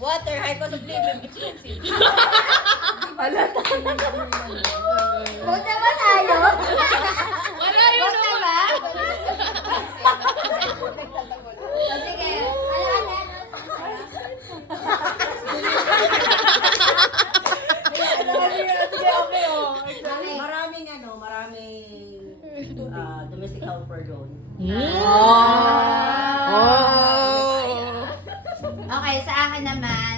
Water, high cost of living, expensive. Halata. Huwag naman tayo. Wala yun Huwag naman. naman. O, sige. Ano? Sige, okay, oh. Maraming domestic helper doon. Okay, sa akin naman,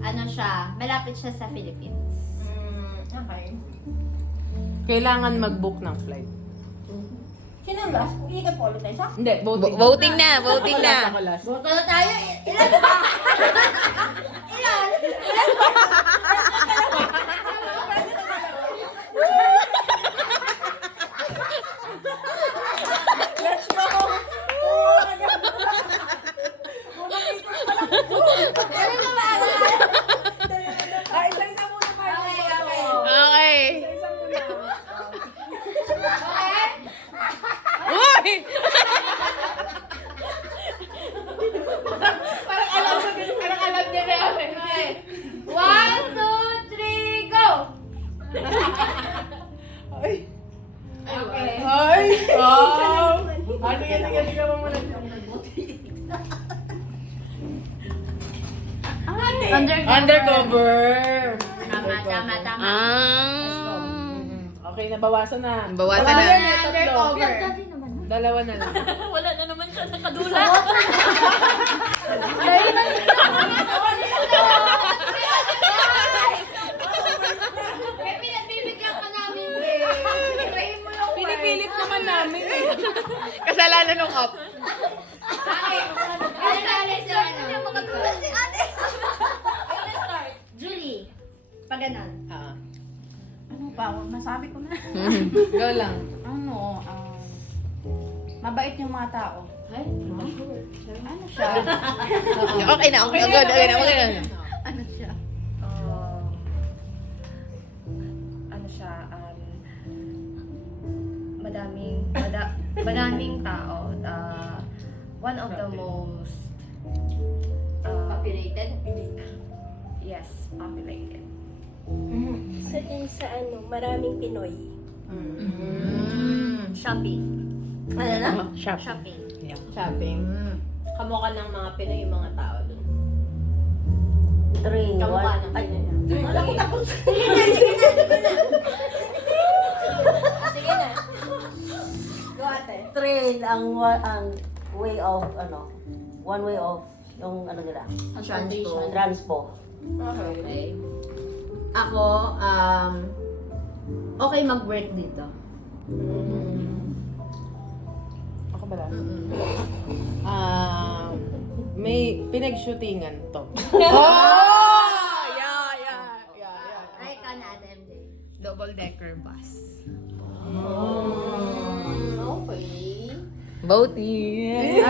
ano siya, malapit siya sa Philippines. Okay. Kailangan mag-book ng flight. Sino ang last? Iikat po ulit tayo sa? Hindi, voting. Voting na, voting na. Ako last. Boto na tayo. Ilan ba? Ilan? Let's go! Ano na ba? Ay, isa-isa muna tayo. Okay. Isa-isa muna. Okay? Uy! Parang alam niya na yun. Okay. 1, 2, 3, go! Ay. Okay. Ay! Wow! Sige mo muna. Undercover. Tama. Okay, nabawasan na. Nabawasan Wala na. yan eh, tatlo. Dalawa na lang. Wala na naman siya nakadulas. Eh, pinagbibigyan ka namin, eh. Pinayin mo yung Pinipilit naman namin eh. Kasalanan ng up. Si ate. Julie, pag ganon. Ano pa? Masabi ko na. Go lang. Ano? Mabait yung mga tao. Ay, Ano siya? Okay na, okay na. Ano siya? Ano siya? Madaming tao. One of the most populated? yes, populated. Sa maraming Pinoy. Shopping. Ano na? Shopping. Shopping. Kamukha ng mga Pinoy yung mga tao doon. 3, Kamukha ng Pinoy. Wala ko tapos. Sige na. Go ate. Train ang way of one way of yung nila. Transportation. Transpo. Okay. Ako, okay mag-work dito. Ako ba lang? May pinag-shootingan to. Yeah. Ay, ka na, Ate MJ. Double-decker bus. Okay. Voting!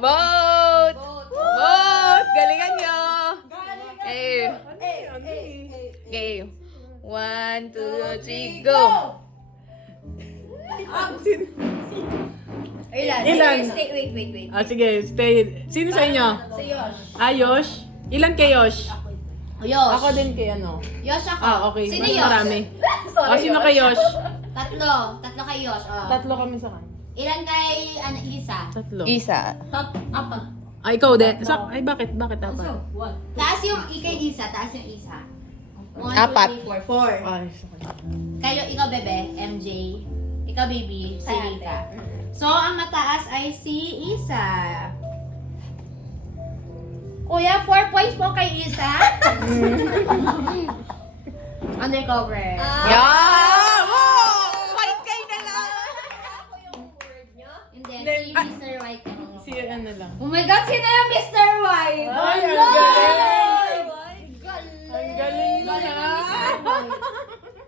Vote! Vote! Galingan nyo! Okay. 1, 2, 3, go! Ilan? Wait. Sige, stay. Sino sa inyo? Si Yosh. Yosh? Ilan kay Yosh? Yosh. Ako din kay Yosh ako. okay. Sino Mas Yosh? marami. Sino kay Yosh? Tatlo kay Yosh. Oh. Tatlo kami sa kanya. Ilan kay Isa? Tatlo. Isa. Apat. Ay, ikaw din. Ay, bakit? Bakit apat? Taas yung kay Isa. 1, 2, Apat. 3, 4. 4. Ay, sorry. Kayo, ikaw bebe, MJ. Ikaw baby, si Rika. So, ang mataas ay si Isa. Kuya, 4 points po kay Isa. Undercover. Yeah! Wow! Fight kayo na lang! Hindi, Hindi, si Mr. White. Si ano lang. Oh my God, sino yung Mr. White? Ay, ang Hello! galing! Galing! Ang galing Galing na! ng Mr. White.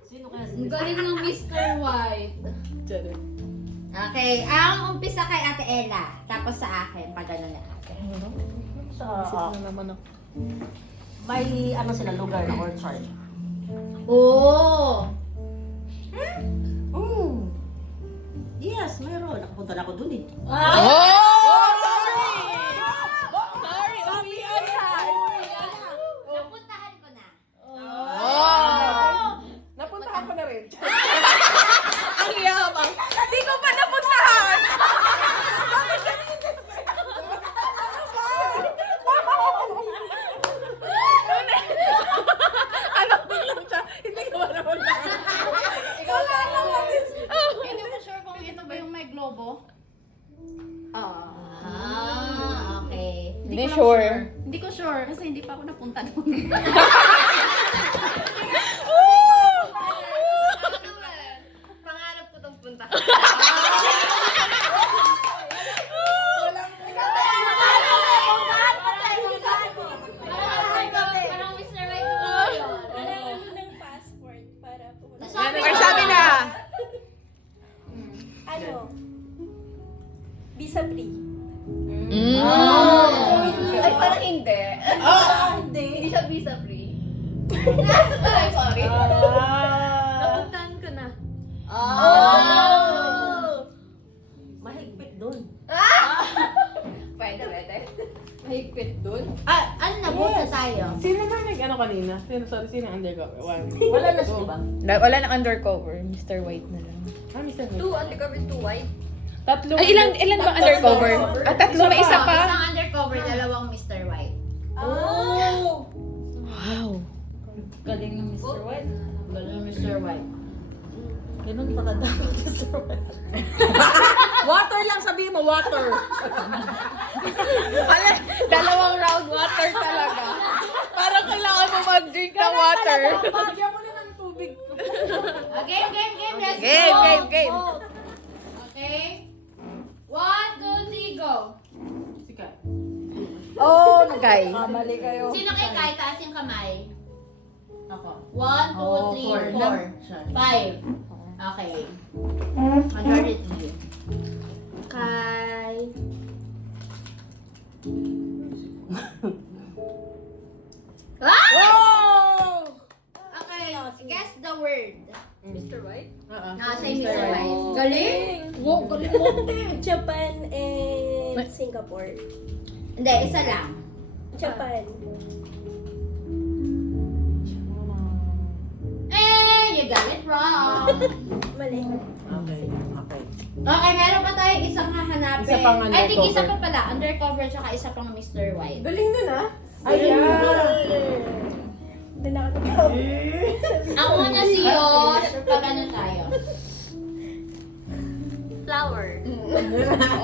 Sino kaya Ang galing ng Mr. White. Charot. Okay, ang umpisa kay Ate Ella. Tapos sa akin, pag ano na ate. sa Ano naman ako? may sila lugar na orchard. Oh! Yes, meron. Nakapunta na ako dun eh. Oh! Sorry! Sorry, umiyan na. Napuntahan ko na. Oh! Napuntahan ko na rin. Ang yabang. Di ko pa napuntahan. Alam ko lang siya. Hindi ko naman Hindi ko sure kung ito ba yung may globo. Okay. Hindi ko lang sure. Hindi ko sure kasi hindi pa ako napunta doon. Ako naman. Pangarap ko tong punta. Parang Mr. Right mo yun. Kailangan mo ng passport para pumunta. Ay, sabi na. Ano? Visa free. Ay, parang hindi. Hindi siya visa free. Ay, sorry. Napuntahan ko na. Mahigpit dun. Pwede, pwede. Mahigpit dun. Ano na po na tayo? Sino ba nag-ano kanina? Sino undercover? One. Wala na siya, diba? Wala na undercover. Mr. White na lang. Mr. White. 2 undercover, 2 white. Tatlo. Ay, ilan ba undercover? Tatlo, may isa pa. Isang undercover, dalawang Mr. White. Oh! Wow. Galing ng Mr. White. Dalawang Mr. White. Ganun pala dapat Mr. White. Water lang, sabihin mo, water. Dalawang round water talaga. Parang kailangan mo mag-drink ng water. Bagyan mo na ng tubig. Game. Let's Game, go. game. Okay. 1, 2, 3, go. Sikat. Oh, Kai. Kamali kayo. Sino kay Kai? Taas yung kamay. Ako. 1, 2, 3, 4, 5. Okay. Majority. Kai. Ah! Okay. Guess the word. Mr. White? Nasa yung Mr. White. Galing. Wow, galing mo. Japan and Singapore. Hindi, isa lang. Japan. You got it wrong. Mali. Okay. Okay, meron pa tayo isang hahanapin. Isa pang I think isa undercover. pa pala. Undercover tsaka isa pang Mr. White. Galing nun ah. Ayan. Doon ako nag- Ang una si Yosh. Pag ano tayo? Flower.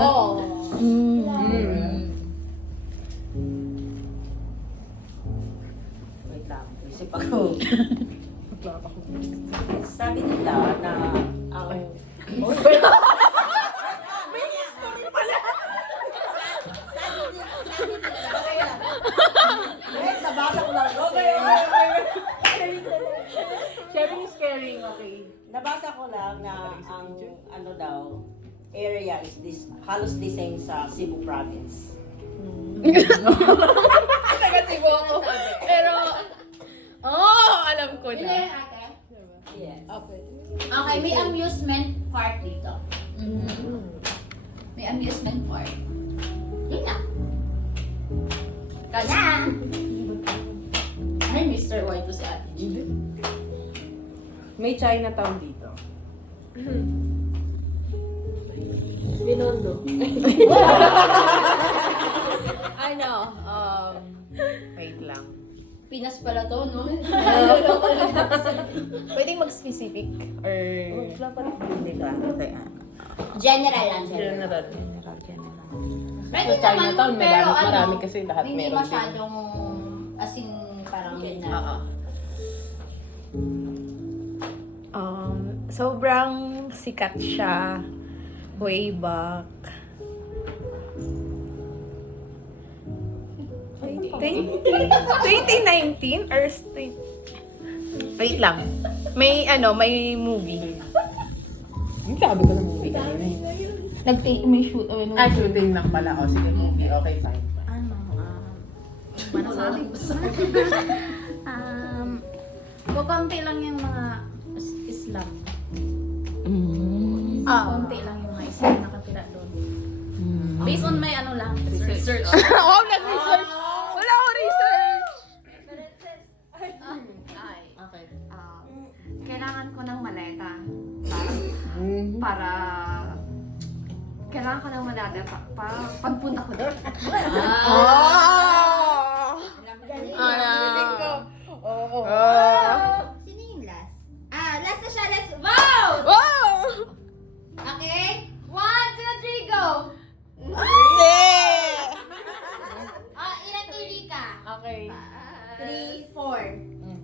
Oh. Wait lang. Isip ako. Sabi nila na ang... Nabasa ko lang kasi. Sharing is caring, okay. Nabasa ko lang na ang ano daw area is this halos the same sa Cebu province. Negatibo ako. Pero, alam ko Hindi, na. ate. Yes. Okay, may amusement park dito. May amusement park. Yun na. Kaya. Ay, Mr. White to si ate. May Chinatown dito. Binondo. Ano, wait lang. Pinas pala to, no? Pwedeng mag-specific or... Hindi ka. General lang, general. Pwede Sa naman, Chinatown, pero marami ano, kasi lahat hindi meron din. masyadong, as in, parang yun na. Sobrang sikat siya way back. 2019 or wait lang. May movie. Yung sabi ko sa movie kanina. May shoot Shooting lang pala. O, sige, movie. Okay, fine. Kukunti lang yung mga Islam. Kukunti lang yung Based on my ano lang, research. Wow, nag-research. Wala ako research. Ay. Okay. Kailangan ko ng maleta. Para kailangan ko ng maleta para pagpunta ko doon. Sino yung last? Last na siya. Let's vote! Wow! Okay? 1, 2, 3, go! Ilan pili ka? Okay. 3, 4.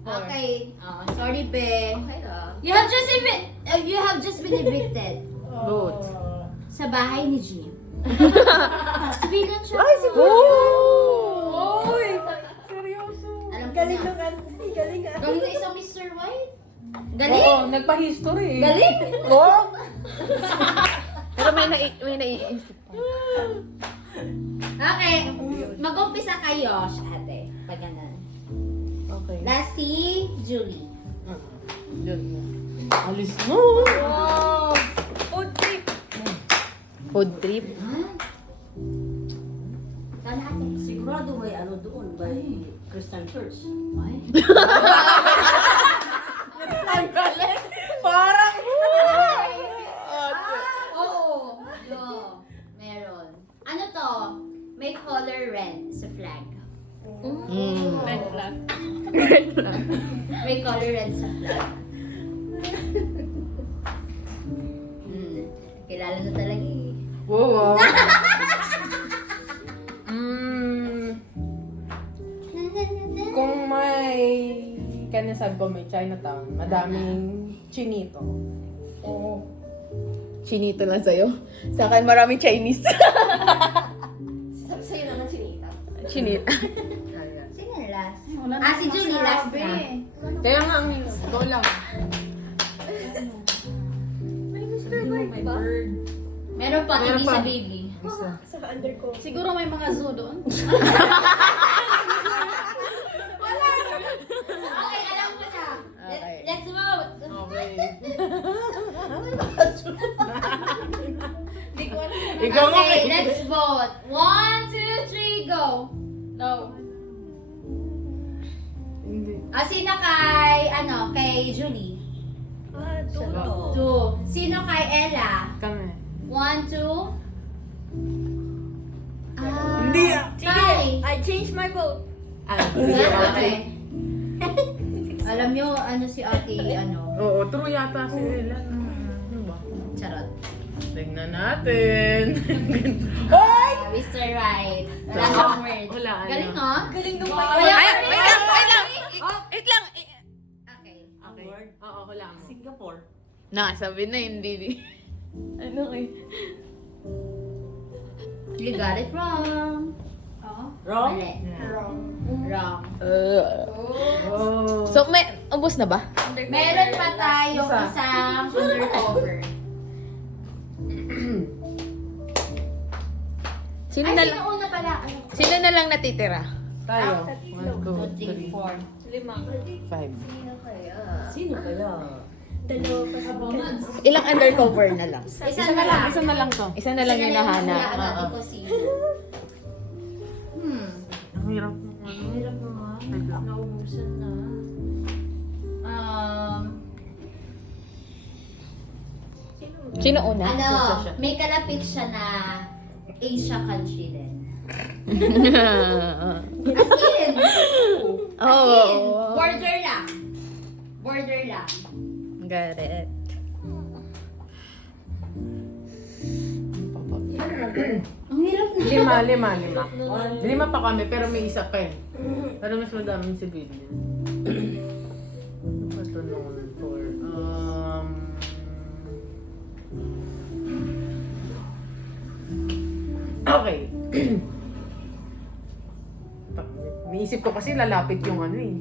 Okay. Sorry, Be. Okay lang. You have just been evicted. Vote. Sa bahay ni Jean. Civilian siya. Oh! Alam ko Galing na. ng ano. Galing nga. Galing na isang Mr. White. Galing? Oo, nagpa-history eh. Galing? Oh! Pero may naiisip pa. Okay. Mag-umpisa kayo, ate. Pag ganun. Okay. Last si Julie. Alis mo. Food trip. Ikaw na, ate. Sigurado may ano doon, by Christian Church. Parang... Oo. Meron. Ano to? May color red sa flag. Red flag. May color red sa flag. Kilala na talaga eh. Wow. Kung may... Kaya sabi ko may Chinatown, madaming chinito. Chinito lang sa'yo. Sa akin, maraming Chinese. Sa'yo naman sinita. Chinita. Sino yung last? Si Julie last na. Kaya nga, go lang. Meron pa, Meron hindi pa. sa baby. Sa under ko. Siguro may mga zoo doon. Okay, alam ko na. Okay. Let's vote. Okay. Hindi ko alam. Ikaw nga Okay, eh. let's vote. 1, 2, 3, go. No. Sino kay, kay Julie? Tuto. 2. Sino kay Ella? Kami. 1, 2. Hindi ah. Hi. I changed my vote. Okay. Alam nyo, si ate, Oo, true yata si Ella. Ano ba? charot. Tingnan natin. Mr. Right. Wala kang word. Wala, ano. Galing, no? Galing nung Kaya Ay, wait lang. Wait lang. Okay. Okay. Oo, wala mo. Singapore. Sabi na yun, Bibi. Ano kay? You got it wrong. Wrong? Mali. Wrong. Oh. So, may ubos na ba? Meron pa tayong Isa. isang undercover. Sino Ay, na sino lang? una pala? Sino na lang natitira? Tayo. tatlo. 1, 2, 3, 2, 3, 4. 5. Sino kaya? Dalawa pa sa Ilang undercover na lang? Isa na lang. Isa na lang to. Isa na lang yung nahanap. Wala natin kung sino. Ang hirap mo. Hirap mo nga. Naubusan na. Sino una? May kalapit siya na Asia country din. As in, Oh. border lang. Border lang. Got it. Ang hirap na. Lima. Lima pa kami, pero may isa pa eh. Pero mas madaming civilian. Ano ba ito known for? Okay. Niisip ko kasi lalapit yung ano eh.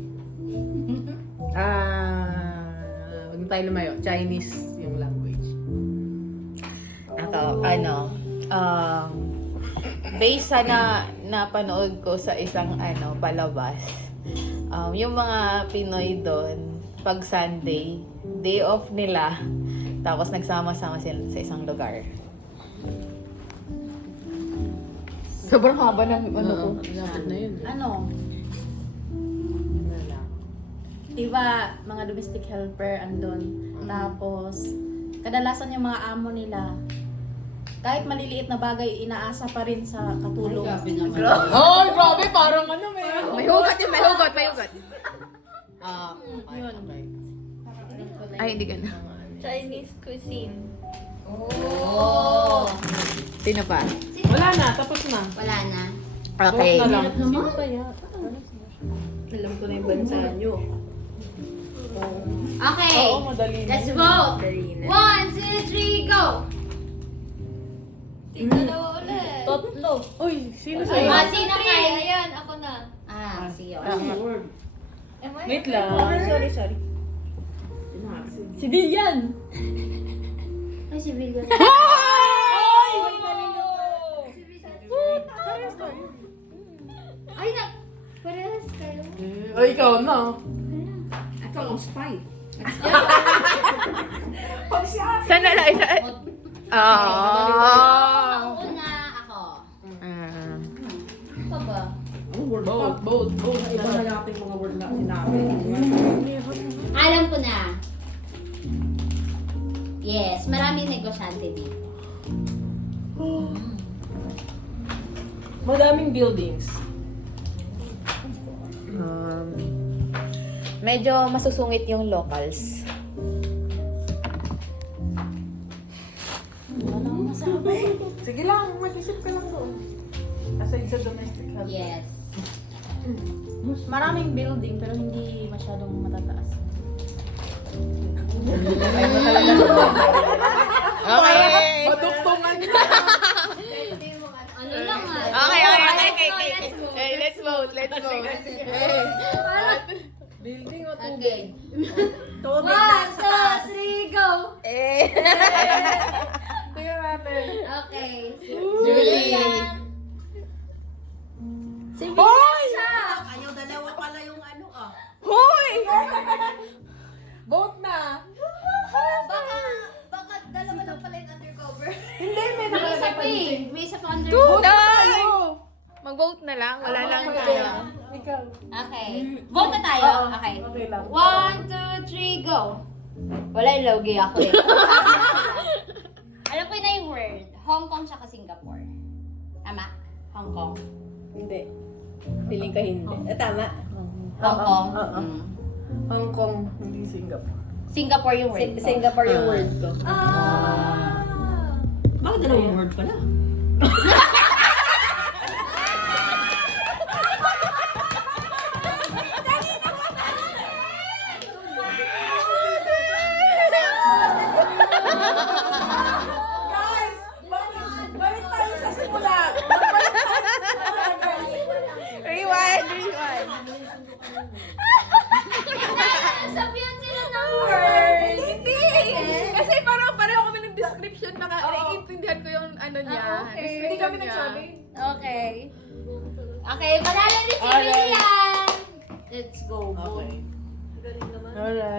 Wag na tayo lumayo. Chinese yung language. Ako, based sa napanood ko sa isang palabas, yung mga Pinoy doon, pag Sunday, day off nila, tapos nagsama-sama sila sa isang lugar. Sobrang haba ng ano ko. Dapat na yun. Ano? Wala. Diba, mga domestic helper andun. Tapos, kadalasan yung mga amo nila, kahit maliliit na bagay, inaasa pa rin sa katulong. Oh, grabe, parang ano may. May hugot yun, may hugot, may hugot. Yun. Ay, hindi ka na. Chinese cuisine. Oh! Sino pa? Wala na, tapos na. Wala na. Okay. Vote na lang. Alam ko na yung bansa nyo. Okay. Oo, madali na. Let's vote. 1, 2, 3, go! Tingnan na ulit. Totlo. Uy, sino Ay, sa'yo? sino Three. kayo? Ayan, ako na. Sige. Am I? Wait lang. Sorry. Civilian. Ay, si Vilga. Ay, parehas kayo. Ay, ikaw na. Ikaw ang spy. Sana lang isa. Ah. Una, ako. Pa ba? Vote. Iba na natin mga word na sinabi. Alam ko na. Yes, maraming negosyante dito. Madaming buildings. Medyo masusungit yung locals. Sige lang, mag-isip ka lang doon. Aside sa domestic help. Yes. Maraming building pero hindi masyadong matataas. Okay. Maduktungan niya. Ano lang ah. Okay. Let's vote. Building o Okay. Tubig 1, na sa 2, taas. 3, go! Tingnan natin. Okay. Julie. Hoy! Ayaw, dalawa pala yung ano ah. Hoy! Vote na. Baka dalawa lang pala yung undercover. Hindi, may May isa nakalagay pa pa dito. eh. May isa pa under. Tuday! Mag-vote na lang. Wala lang Vote tayo. tayo. Ikaw. Okay. Vote na tayo. Oo, Okay. okay lang. 1, 2, 3, go! Wala yung logi ako eh. Alam ko na yung word. Hong Kong tsaka Singapore. Tama? Hong Kong. Hindi. Feeling ka hindi. Tama. Hong Kong. Oo. Mm. Hong Kong, hindi Singapore. Singapore yung word ko. Singapore yung word ko. Bakit dalawang word pala? Guys, balik tayo sa simula. Rewind. Sabihan sila ng word! Hindi. Kasi parang pareho kami ng description. Naiintindihan ko yung ano niya. okay. Hindi kami nagsabi. Okay. Okay, panalo ni si William! Let's go. Okay. Alright.